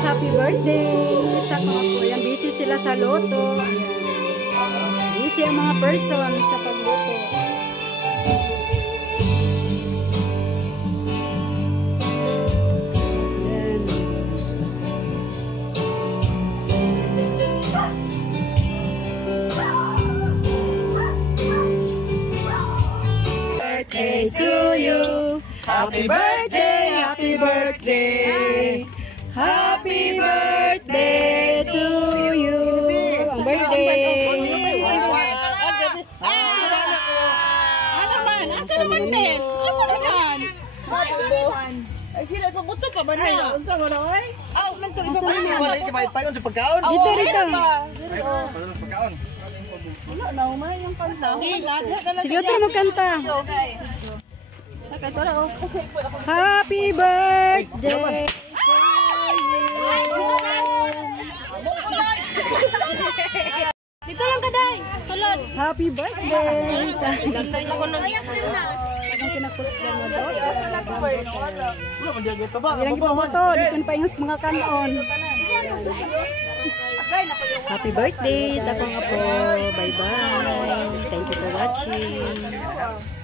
advance happy birthday sa mga po. Ayan, busy sila sa loto. Ayan. Busy ang mga person sa pagloto. Birthday to you. Happy birthday, happy birthday. Happy birthday to you. Ang birthday. Ano man? Asa naman din? Asa naman? Ay, sila pabuto pa ba na? Unsa mo na, oy? Aw, man to iba ba? Wala yung payon sa pagkaon. Dito, dito. Pagkaon. Wala na, umay yung kanta. Sige, ito magkanta. Happy birthday. Dito lang kaday. Tulad. Happy birthday. Ganda ko nang Ilang ipamoto, dito pa yung mga kanon. Happy birthday sa akong apo. Bye-bye. Thank you for watching.